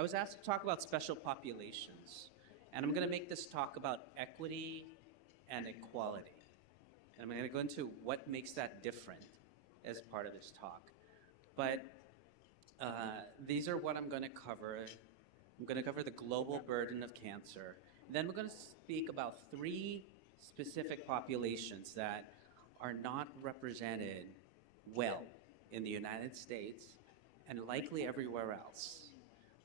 I was asked to talk about special populations, and I'm going to make this talk about equity and equality. And I'm going to go into what makes that different as part of this talk. But these are what I'm going to cover. I'm going to cover the global burden of cancer. Then we're going to speak about 3 specific populations that are not represented well in the United States and likely everywhere else.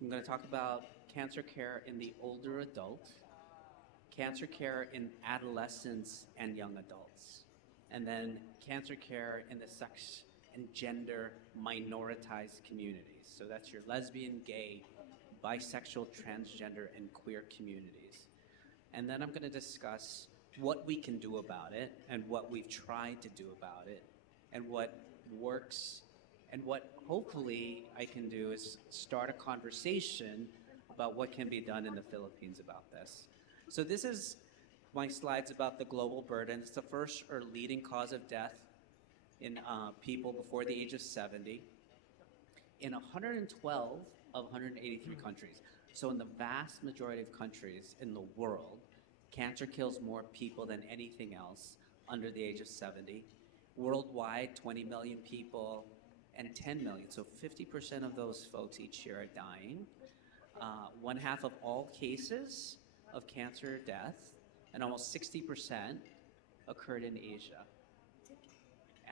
I'm going to talk about cancer care in the older adult, cancer care in adolescents and young adults, and then cancer care in the sex and gender minoritized communities. So that's your lesbian, gay, bisexual, transgender, and queer communities. And then I'm going to discuss what we can do about it and what we've tried to do about it and what works and what hopefully I can do is start a conversation about what can be done in the Philippines about this. So this is my slides about the global burden. It's the first or leading cause of death in people before the age of 70 in 112 of 183 countries. So in the vast majority of countries in the world, cancer kills more people than anything else under the age of 70. Worldwide, 20 million people and 10 million. So 50% of those folks each year are dying. 1/2 of all cases of cancer death, and almost 60% occurred in Asia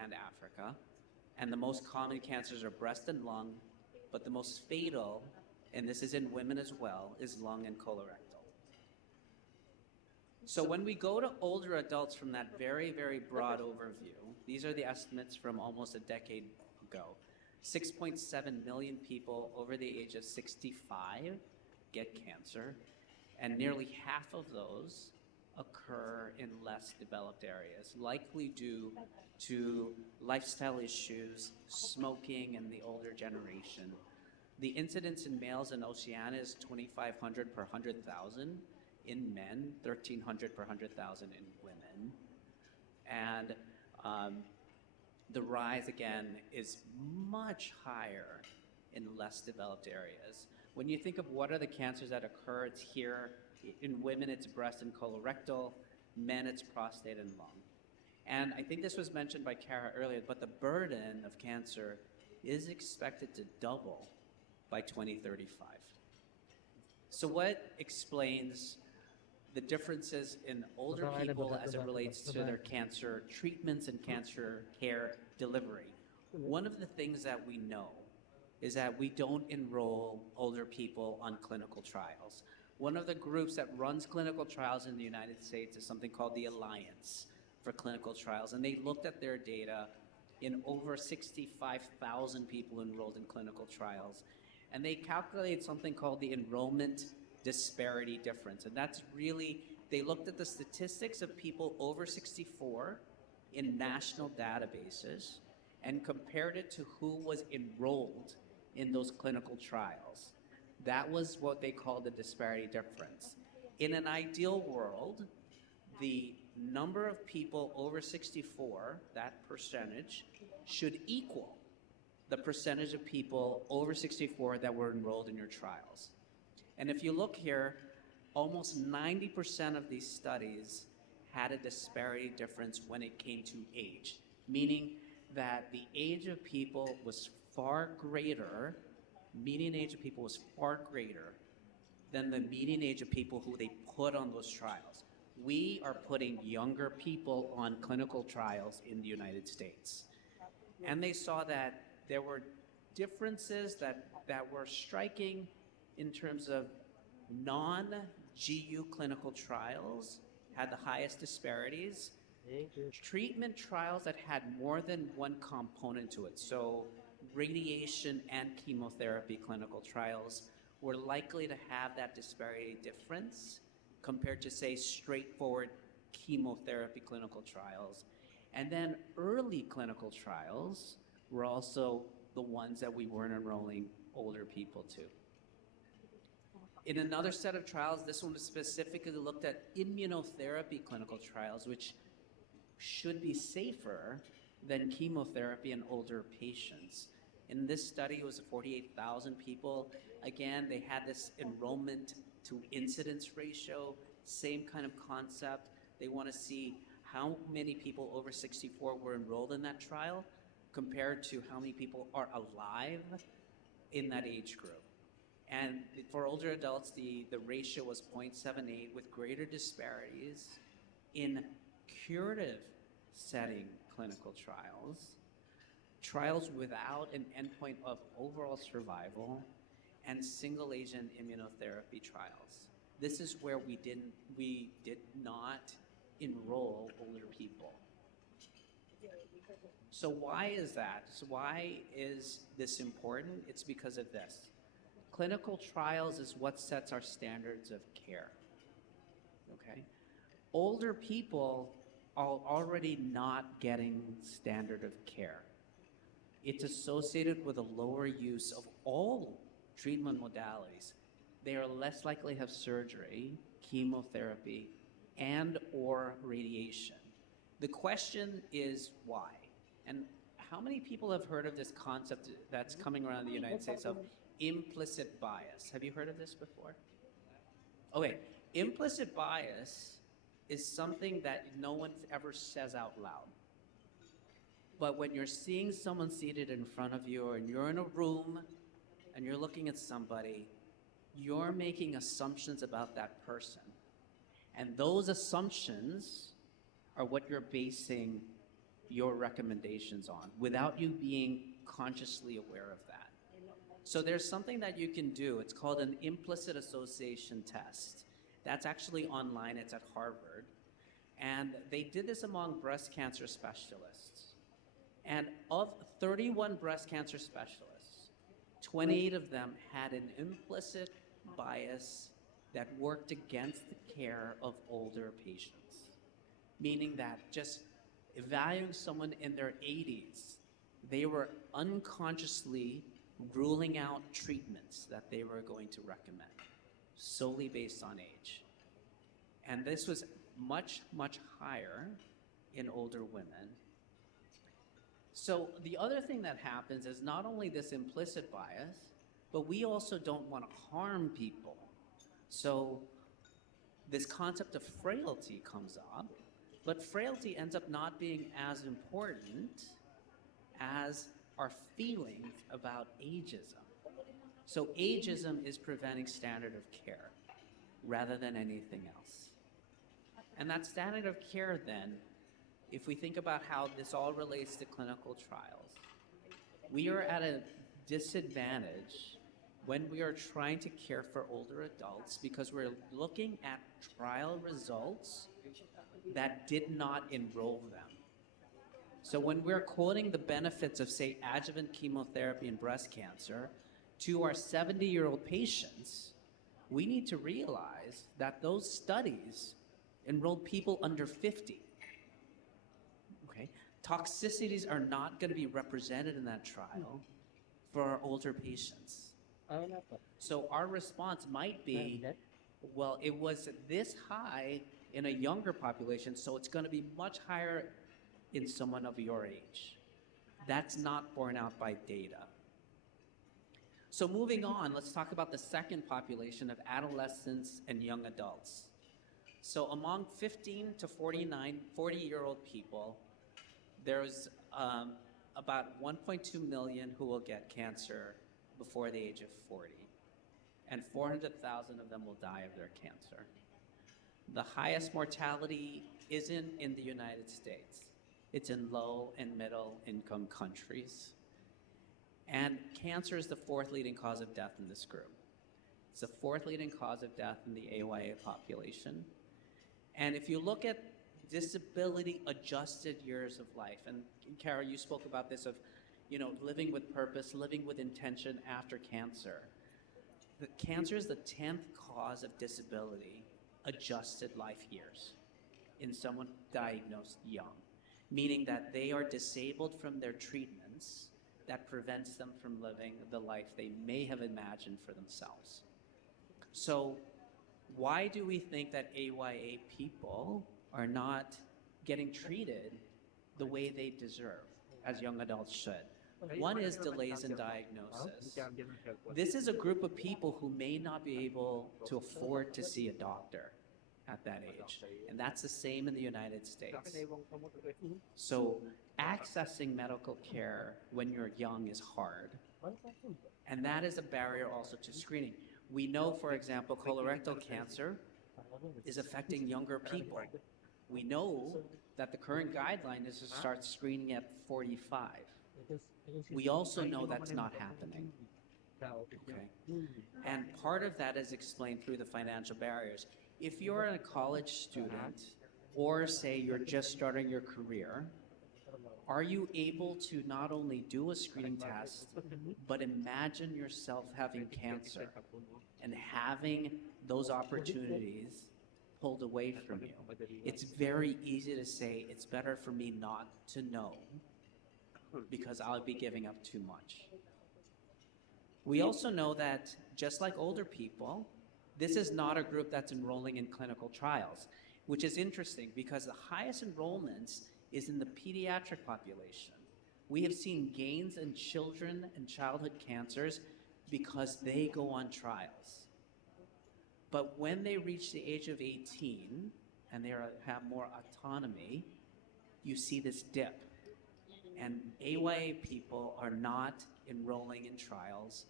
and Africa. And the most common cancers are breast and lung, but the most fatal, and this is in women as well, is lung and colorectal. So when we go to older adults from that very, very broad overview, these are the estimates from almost a decade ago. 6.7 million people over the age of 65 get cancer, and nearly half of those occur in less developed areas, likely due to lifestyle issues, smoking, and the older generation. The incidence in males in Oceania is 2,500 per 100,000 in men, 1,300 per 100,000 in women. And the rise, again, is much higher in less developed areas. When you think of what are the cancers that occur, it's here. In women, it's breast and colorectal. Men, it's prostate and lung. And I think this was mentioned by Kara earlier, but the burden of cancer is expected to double by 2035. So what explains the differences in older people as it relates to their cancer treatments and cancer care delivery? One of the things that we know is that we don't enroll older people on clinical trials. One of the groups that runs clinical trials in the United States is something called the Alliance for Clinical Trials, and they looked at their data in over 65,000 people enrolled in clinical trials, and they calculated something called the enrollment disparity difference. And that's really, they looked at the statistics of people over 64 in national databases and compared it to who was enrolled in those clinical trials. That was what they called the disparity difference. In an ideal world, the number of people over 64, that percentage, should equal the percentage of people over 64 that were enrolled in your trials. And if you look here, almost 90% of these studies had a disparity difference when it came to age, meaning that the age of people was far greater, median age of people was far greater than the median age of people who they put on those trials. We are putting younger people on clinical trials in the United States. And they saw that there were differences that were striking in terms of non-GU clinical trials had the highest disparities. Treatment trials that had more than one component to it, so radiation and chemotherapy clinical trials, were likely to have that disparity difference compared to, say, straightforward chemotherapy clinical trials. And then early clinical trials were also the ones that we weren't enrolling older people to. In another set of trials, this one specifically looked at immunotherapy clinical trials, which should be safer than chemotherapy in older patients. In this study, it was 48,000 people, Again, they had this enrollment to incidence ratio, same kind of concept. They want to see how many people over 64 were enrolled in that trial compared to how many people are alive in that age group. And for older adults, the ratio was 0.78 with greater disparities in curative setting clinical trials, trials without an endpoint of overall survival, and single agent immunotherapy trials. This is where we did not enroll older people. So why is that? So why is this important? It's because of this. Clinical trials is what sets our standards of care, okay? Older people are already not getting standard of care. It's associated with a lower use of all treatment modalities. They are less likely to have surgery, chemotherapy, and or radiation. The question is why? And how many people have heard of this concept that's coming around the United States of implicit bias? Have you heard of this before? Okay, implicit bias is something that no one ever says out loud. But when you're seeing someone seated in front of you, or you're in a room and you're looking at somebody, you're making assumptions about that person. And those assumptions are what you're basing your recommendations on without you being consciously aware of that. So there's something that you can do. It's called an implicit association test. That's actually online. It's at Harvard. And they did this among breast cancer specialists. And of 31 breast cancer specialists, 28 of them had an implicit bias that worked against the care of older patients. Meaning that just evaluating someone in their 80s, they were unconsciously ruling out treatments that they were going to recommend, solely based on age. And this was much, much higher in older women. So the other thing that happens is not only this implicit bias, but we also don't want to harm people. So this concept of frailty comes up, but frailty ends up not being as important as our feelings about ageism. So ageism is preventing standard of care rather than anything else. And that standard of care then, if we think about how this all relates to clinical trials, we are at a disadvantage when we are trying to care for older adults because we're looking at trial results that did not enroll them. So when we're quoting the benefits of, say, adjuvant chemotherapy in breast cancer to our 70-year-old patients, we need to realize that those studies enrolled people under 50. Okay? Toxicities are not going to be represented in that trial for our older patients. So our response might be, well, it was this high in a younger population, so it's going to be much higher in someone of your age. That's not borne out by data. So moving on, let's talk about the second population of adolescents and young adults. So among 15 to 40-year-old people, there's about 1.2 million who will get cancer before the age of 40. And 400,000 of them will die of their cancer. The highest mortality isn't in the United States. It's in low and middle income countries. And cancer is the fourth leading cause of death in this group. It's the fourth leading cause of death in the AYA population. And if you look at disability adjusted years of life, and Kara, you spoke about this of, living with purpose, living with intention after cancer. The cancer is the 10th cause of disability adjusted life years in someone diagnosed young, meaning that they are disabled from their treatments that prevents them from living the life they may have imagined for themselves. So why do we think that AYA people are not getting treated the way they deserve, as young adults should? One is delays in diagnosis. This is a group of people who may not be able to afford to see a doctor at that age. And that's the same in the United States. So accessing medical care when you're young is hard. And that is a barrier also to screening. We know, for example, colorectal cancer is affecting younger people. We know that the current guideline is to start screening at 45. We also know that's not happening. Okay. And part of that is explained through the financial barriers. If you're a college student, or say you're just starting your career, are you able to not only do a screening test, but imagine yourself having cancer and having those opportunities pulled away from you? It's very easy to say, it's better for me not to know because I'll be giving up too much. We also know that just like older people, this is not a group that's enrolling in clinical trials, which is interesting because the highest enrollments is in the pediatric population. We have seen gains in children and childhood cancers because they go on trials. But when they reach the age of 18 and they have more autonomy, you see this dip. And AYA people are not enrolling in trials.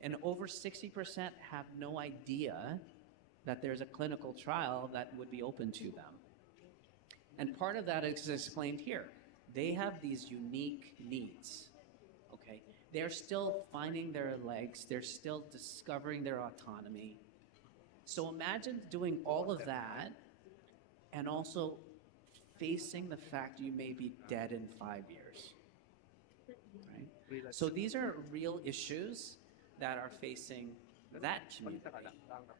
And over 60% have no idea that there's a clinical trial that would be open to them. And part of that is explained here. They have these unique needs, okay? They're still finding their legs. They're still discovering their autonomy. So imagine doing all of that and also facing the fact you may be dead in 5 years, right? So these are real issues that are facing that community.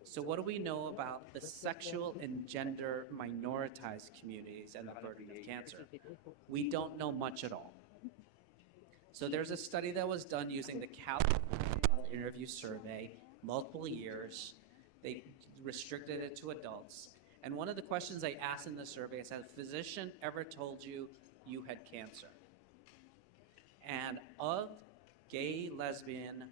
So what do we know about the sexual and gender minoritized communities and the burden of cancer? We don't know much at all. So there's a study that was done using the California Interview Survey, multiple years. They restricted it to adults. And one of the questions I asked in the survey is, has a physician ever told you you had cancer? And of gay, lesbian,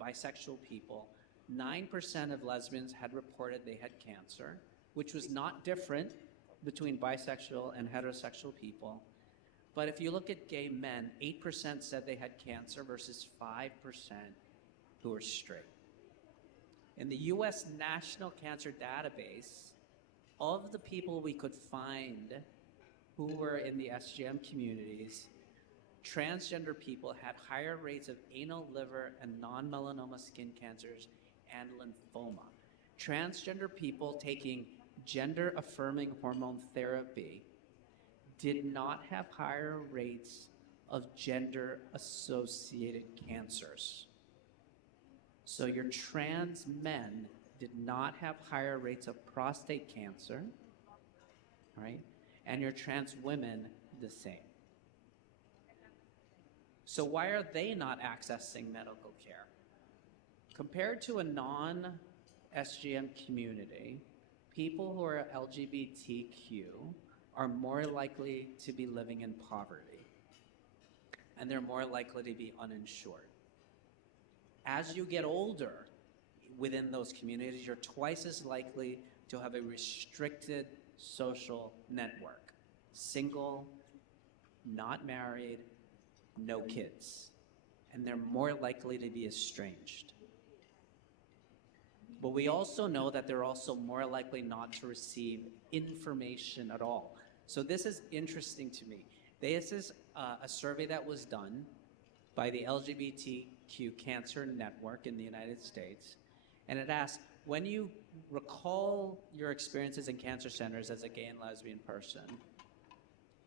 bisexual people, 9% of lesbians had reported they had cancer, which was not different between bisexual and heterosexual people. But if you look at gay men, 8% said they had cancer versus 5% who were straight. In the US National Cancer Database, of the people we could find who were in the SGM communities, transgender people had higher rates of anal, liver, and non-melanoma skin cancers and lymphoma. Transgender people taking gender-affirming hormone therapy did not have higher rates of gender-associated cancers. So your trans men did not have higher rates of prostate cancer, right? And your trans women, the same. So why are they not accessing medical care? Compared to a non-SGM community, people who are LGBTQ are more likely to be living in poverty, and they're more likely to be uninsured. As you get older, within those communities, you're twice as likely to have a restricted social network. Single, not married, no kids. And they're more likely to be estranged. But we also know that they're also more likely not to receive information at all. So this is interesting to me. This is a survey that was done by the LGBTQ Cancer Network in the United States. And it asks, when you recall your experiences in cancer centers as a gay and lesbian person,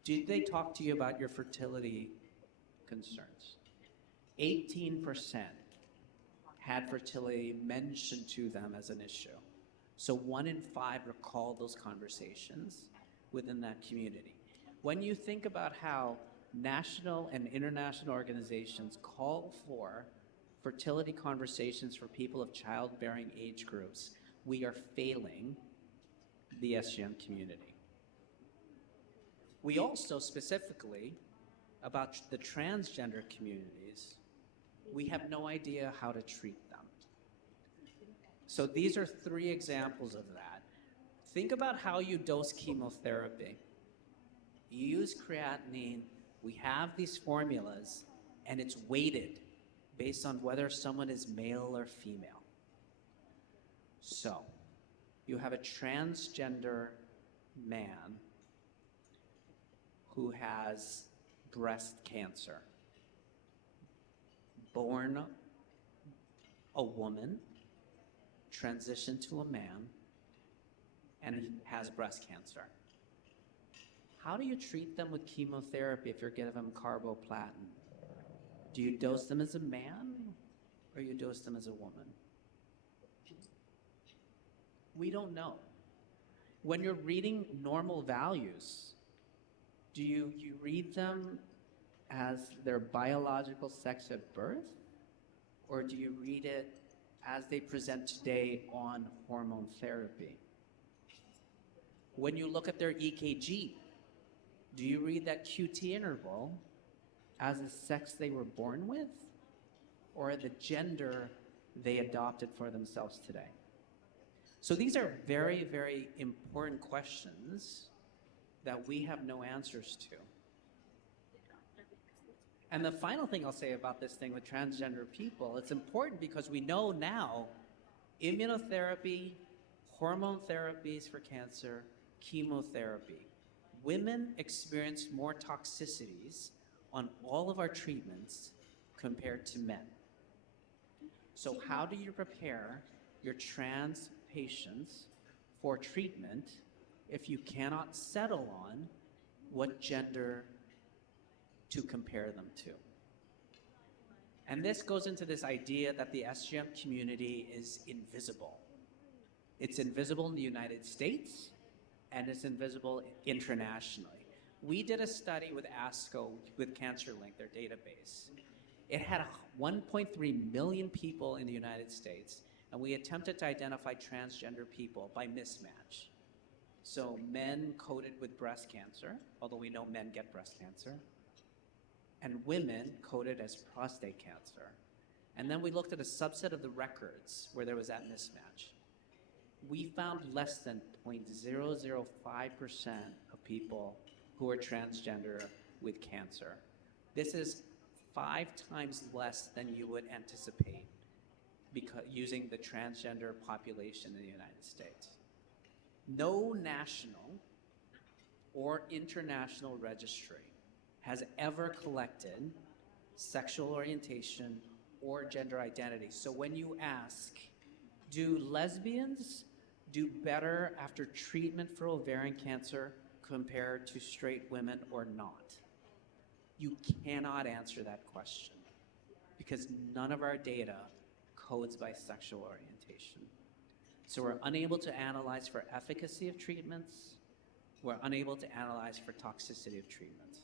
did they talk to you about your fertility concerns? 18% had fertility mentioned to them as an issue. So 1 in 5 recall those conversations within that community. When you think about how national and international organizations call for fertility conversations for people of childbearing age groups, we are failing the SGM community. We also specifically, about the transgender communities, we have no idea how to treat them. So these are 3 examples of that. Think about how you dose chemotherapy. You use creatinine, we have these formulas, and it's weighted based on whether someone is male or female. So, you have a transgender man who has breast cancer, born a woman, transitioned to a man, and he has breast cancer. How do you treat them with chemotherapy if you're giving them carboplatin? Do you dose them as a man or you dose them as a woman? We don't know. When you're reading normal values, do you read them as their biological sex at birth? Or do you read it as they present today on hormone therapy? When you look at their EKG, do you read that QT interval as the sex they were born with or the gender they adopted for themselves today? So these are very, very important questions that we have no answers to. And the final thing I'll say about this thing with transgender people, it's important because we know now immunotherapy, hormone therapies for cancer, chemotherapy. Women experience more toxicities on all of our treatments compared to men. So how do you prepare your trans patients for treatment if you cannot settle on what gender to compare them to? And this goes into this idea that the SGM community is invisible. It's invisible in the United States, and it's invisible internationally. We did a study with ASCO, with CancerLink, their database. It had 1.3 million people in the United States, and we attempted to identify transgender people by mismatch. So men coded with breast cancer, although we know men get breast cancer, and women coded as prostate cancer. And then we looked at a subset of the records where there was that mismatch. We found less than 0.005% of people who are transgender with cancer. This is 5 times less than you would anticipate because using the transgender population in the United States. No national or international registry has ever collected sexual orientation or gender identity. So when you ask, do lesbians do better after treatment for ovarian cancer compared to straight women or not? You cannot answer that question because none of our data codes by sexual orientation. So we're unable to analyze for efficacy of treatments. We're unable to analyze for toxicity of treatments.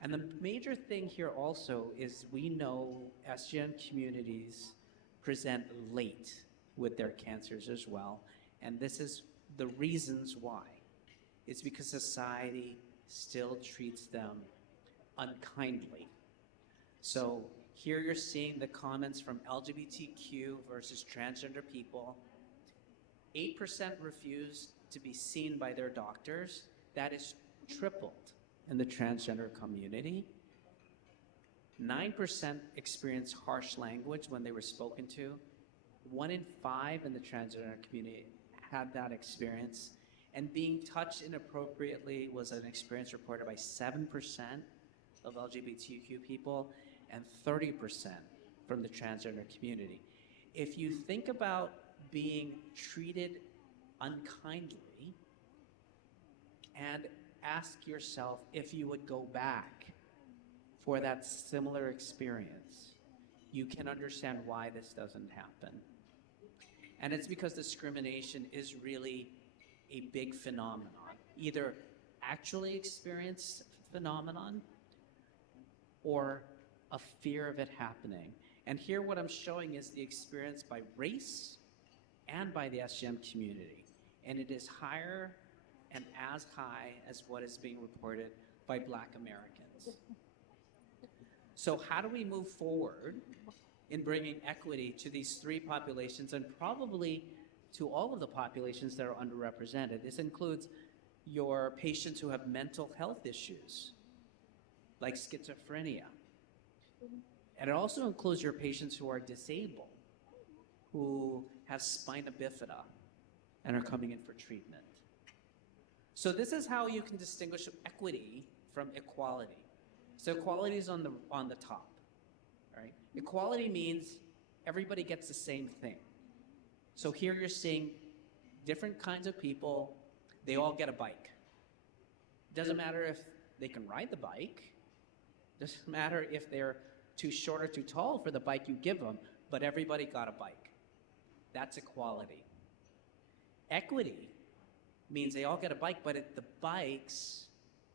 And the major thing here also is we know SGN communities present late with their cancers as well, and this is the reasons why. It's because society still treats them unkindly. So here you're seeing the comments from LGBTQ versus transgender people. 8% refuse to be seen by their doctors. That is tripled in the transgender community. 9% experience harsh language when they were spoken to. 1 in 5 in the transgender community had that experience. And being touched inappropriately was an experience reported by 7% of LGBTQ people and 30% from the transgender community. If you think about being treated unkindly and ask yourself if you would go back for that similar experience, you can understand why this doesn't happen. And it's because discrimination is really a big phenomenon, either actually experienced phenomenon or a fear of it happening. And here what I'm showing is the experience by race and by the SGM community. And it is higher and as high as what is being reported by Black Americans. So how do we move forward in bringing equity to these three populations and probably to all of the populations that are underrepresented? This includes your patients who have mental health issues, like schizophrenia. And it also includes your patients who are disabled, who have spina bifida and are coming in for treatment. So this is how you can distinguish equity from equality. So equality is on the top, right? Equality means everybody gets the same thing. So here you're seeing different kinds of people, they all get a bike. Doesn't matter if they can ride the bike, doesn't matter if they're too short or too tall for the bike you give them, but everybody got a bike. That's equality. Equity means they all get a bike, but the bikes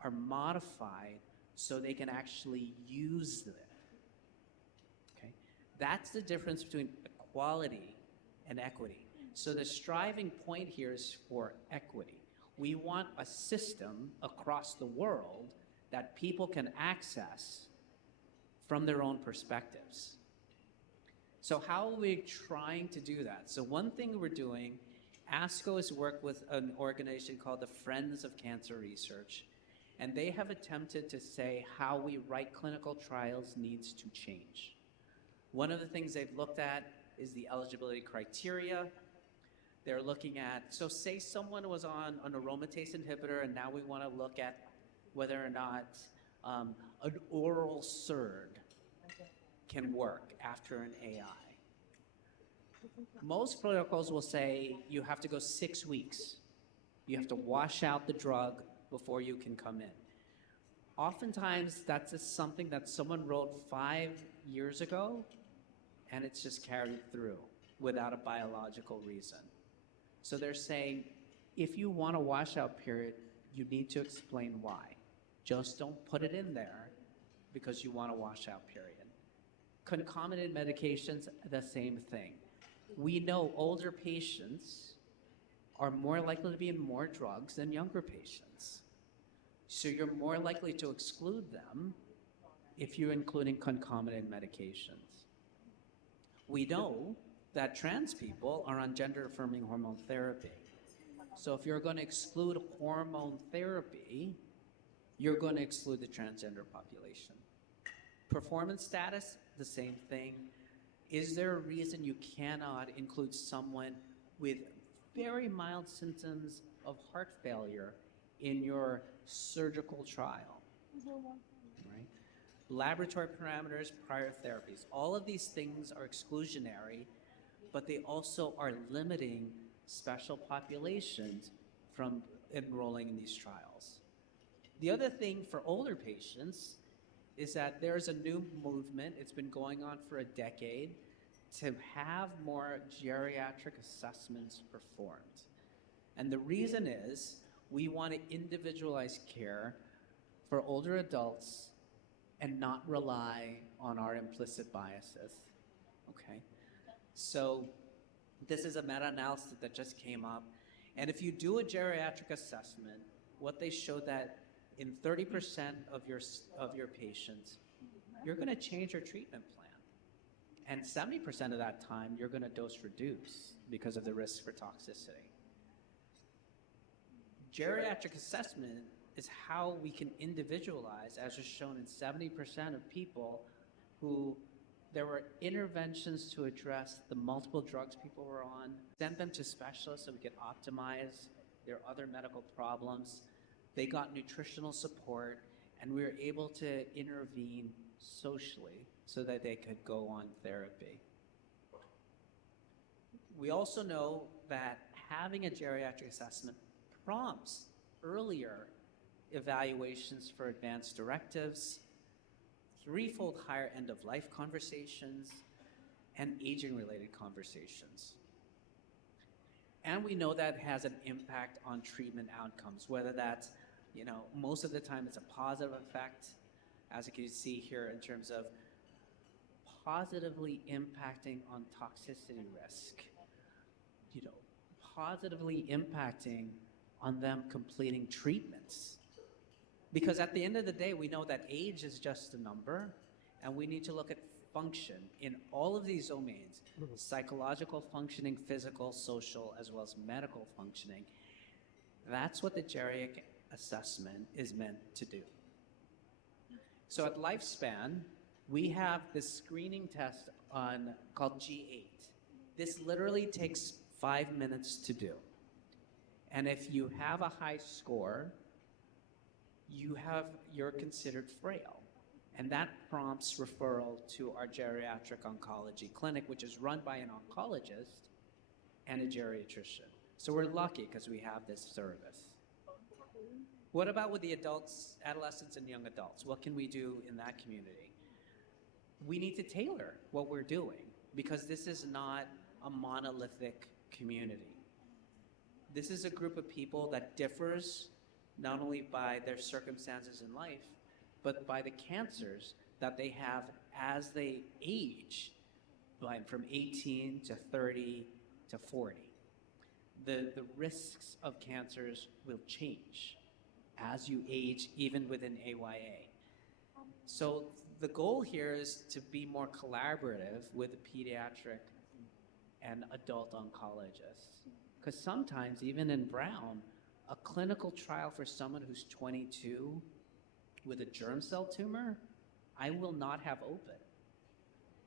are modified so they can actually use them. Okay? That's the difference between equality and equity. So the striving point here is for equity. We want a system across the world that people can access from their own perspectives. So how are we trying to do that? So one thing we're doing, ASCO has worked with an organization called the Friends of Cancer Research, and they have attempted to say how we write clinical trials needs to change. One of the things they've looked at is the eligibility criteria. They're looking at, so say someone was on an aromatase inhibitor and now we want to look at whether or not an oral SERD can work after an AI. Most protocols will say you have to go 6 weeks. You have to wash out the drug before you can come in. Oftentimes, that's just something that someone wrote 5 years ago, and it's just carried through without a biological reason. So they're saying, if you want a washout period, you need to explain why. Just don't put it in there because you want a washout period. Concomitant medications, the same thing. We know older patients are more likely to be in more drugs than younger patients. So you're more likely to exclude them if you're including concomitant medications. We know that trans people are on gender-affirming hormone therapy. So if you're going to exclude hormone therapy, you're going to exclude the transgender population. Performance status, the same thing. Is there a reason you cannot include someone with very mild symptoms of heart failure in your surgical trial? Right? Laboratory parameters, prior therapies. All of these things are exclusionary, but they also are limiting special populations from enrolling in these trials. The other thing for older patients is that there's a new movement, it's been going on for a decade, to have more geriatric assessments performed. And the reason is we want to individualize care for older adults and not rely on our implicit biases, okay? So this is a meta-analysis that just came up. And if you do a geriatric assessment, what they showed that in 30% of your patients, you're going to change your treatment plan. And 70% of that time, you're going to dose reduce because of the risk for toxicity. Geriatric assessment is how we can individualize, as is shown in 70% of people who there were interventions to address the multiple drugs people were on, sent them to specialists so we could optimize their other medical problems. They got nutritional support, and we were able to intervene socially so that they could go on therapy. We also know that having a geriatric assessment prompts earlier evaluations for advanced directives, threefold higher end-of-life conversations, and aging-related conversations. And we know that has an impact on treatment outcomes, whether that's, most of the time it's a positive effect, as you can see here in terms of positively impacting on toxicity risk, positively impacting on them completing treatments. Because at the end of the day, we know that age is just a number, And we need to look at function in all of these domains, psychological functioning, physical, social, as well as medical functioning. That's what the geriatric assessment is meant to do. So at Lifespan, we have this screening test called G8. This literally takes 5 minutes to do. And if you have a high score, you're considered frail. And that prompts referral to our geriatric oncology clinic, which is run by an oncologist and a geriatrician. So we're lucky because we have this service. What about with the adults, adolescents, and young adults? What can we do in that community? We need to tailor what we're doing because this is not a monolithic community. This is a group of people that differs not only by their circumstances in life, but by the cancers that they have as they age, from 18 to 30 to 40. The risks of cancers will change as you age, even within AYA. So the goal here is to be more collaborative with the pediatric and adult oncologists. Because sometimes, even in Brown, a clinical trial for someone who's 22 with a germ cell tumor, I will not have open.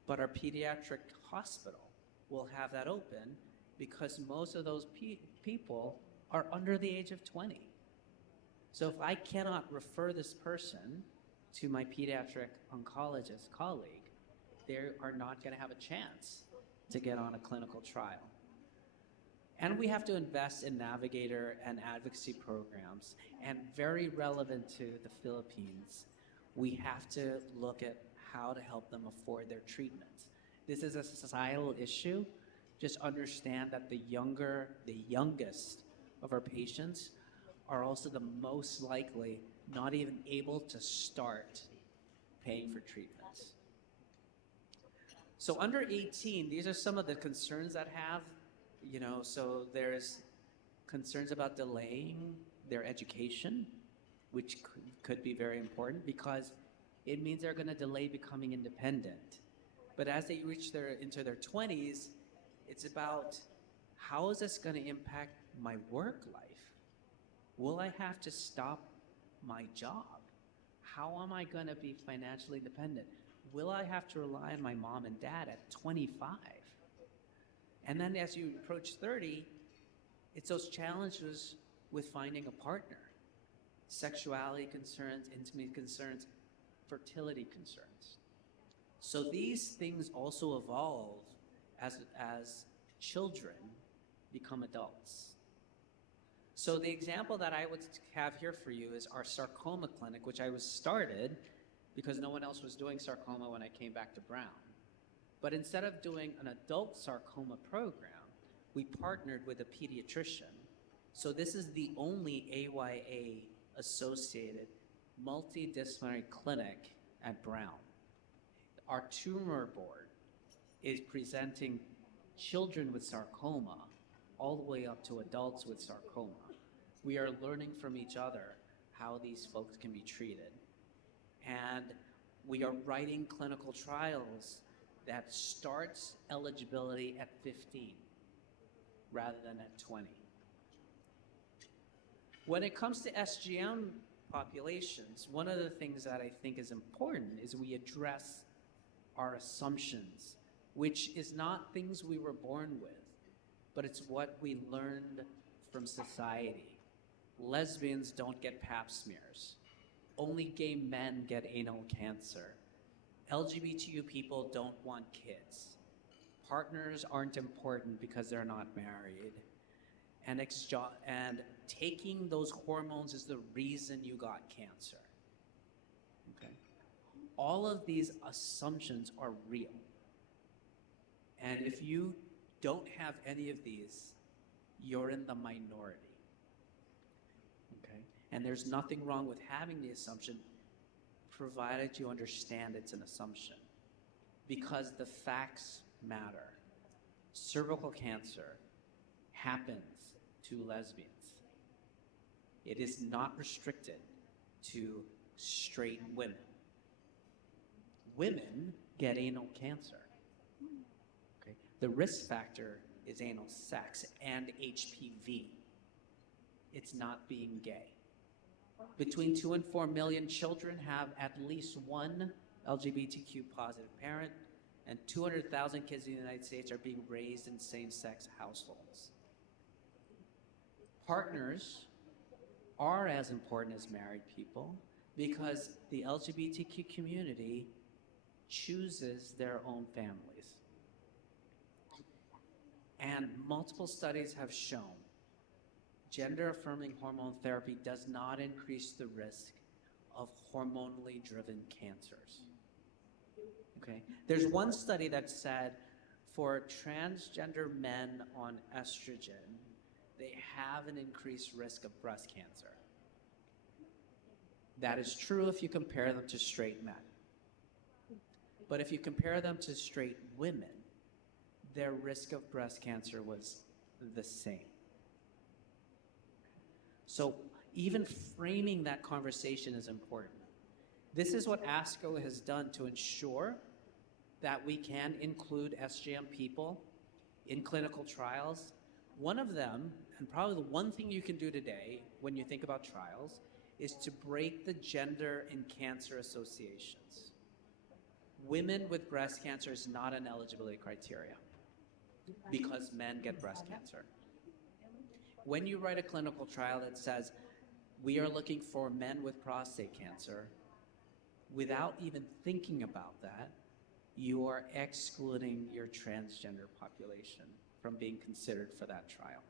But our pediatric hospital will have that open because most of those people are under the age of 20. So if I cannot refer this person to my pediatric oncologist colleague, they are not going to have a chance to get on a clinical trial. And we have to invest in navigator and advocacy programs. And very relevant to the Philippines, we have to look at how to help them afford their treatments. This is a societal issue. Just understand that the youngest of our patients are also the most likely not even able to start paying for treatments. So under 18, these are some of the concerns that have, so there's concerns about delaying their education, which could be very important because it means they're going to delay becoming independent. But as they reach into their 20s, it's about how is this going to impact my work life? Will I have to stop my job? How am I going to be financially independent? Will I have to rely on my mom and dad at 25? And then as you approach 30, it's those challenges with finding a partner. Sexuality concerns, intimacy concerns, fertility concerns. So these things also evolve as children become adults. So the example that I would have here for you is our sarcoma clinic, which I was started because no one else was doing sarcoma when I came back to Brown. But instead of doing an adult sarcoma program, we partnered with a pediatrician. So this is the only AYA-associated multidisciplinary clinic at Brown. Our tumor board is presenting children with sarcoma all the way up to adults with sarcoma. We are learning from each other how these folks can be treated. And we are writing clinical trials that starts eligibility at 15 rather than at 20. When it comes to SGM populations, one of the things that I think is important is we address our assumptions, which is not things we were born with, but it's what we learned from society. Lesbians don't get pap smears. Only gay men get anal cancer. LGBTQ people don't want kids. Partners aren't important because they're not married. And taking those hormones is the reason you got cancer. Okay? All of these assumptions are real. And if you don't have any of these, you're in the minority. Okay? And there's nothing wrong with having the assumption, provided you understand it's an assumption. Because the facts matter. Cervical cancer happens to lesbians. It is not restricted to straight women. women get anal cancer. Okay? The risk factor is anal sex and HPV. It's not being gay. Between 2 and 4 million children have at least one LGBTQ positive parent, and 200,000 kids in the United States are being raised in same-sex households. Partners are as important as married people because the LGBTQ community chooses their own families. And multiple studies have shown gender-affirming hormone therapy does not increase the risk of hormonally driven cancers. Okay? There's one study that said for transgender men on estrogen, they have an increased risk of breast cancer. That is true if you compare them to straight men. But if you compare them to straight women, their risk of breast cancer was the same. So even framing that conversation is important. This is what ASCO has done to ensure that we can include SGM people in clinical trials. One of them, and probably the one thing you can do today when you think about trials, is to break the gender and cancer associations. Women with breast cancer is not an eligibility criteria because men get breast cancer. When you write a clinical trial that says, we are looking for men with prostate cancer, without even thinking about that, you are excluding your transgender population from being considered for that trial.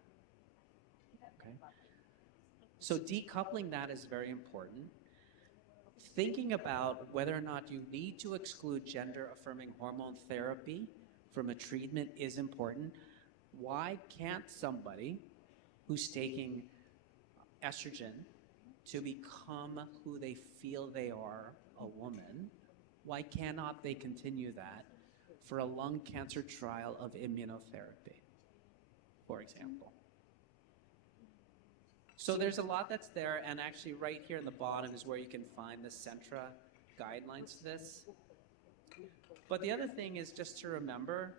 Okay? So decoupling that is very important. Thinking about whether or not you need to exclude gender-affirming hormone therapy from a treatment is important. Why can't somebody who's taking estrogen to become who they feel they are, a woman, why cannot they continue that for a lung cancer trial of immunotherapy, for example? So there's a lot that's there, and actually right here in the bottom is where you can find the Centra guidelines to this. But the other thing is just to remember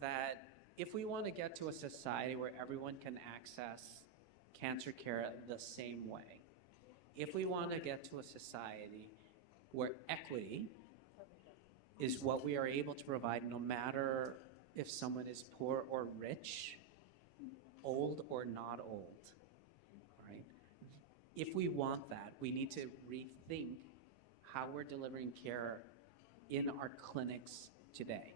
that if we want to get to a society where everyone can access cancer care the same way, if we want to get to a society where equity is what we are able to provide no matter if someone is poor or rich, old or not old, right? If we want that, we need to rethink how we're delivering care in our clinics today.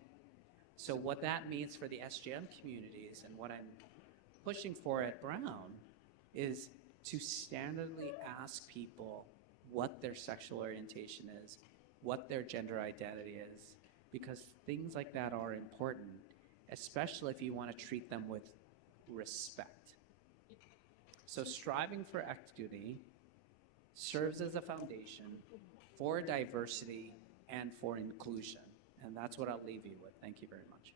So what that means for the SGM communities and what I'm pushing for at Brown is to standardly ask people what their sexual orientation is, what their gender identity is, because things like that are important, especially if you want to treat them with respect. So striving for equity serves as a foundation for diversity and for inclusion. And that's what I'll leave you with. Thank you very much.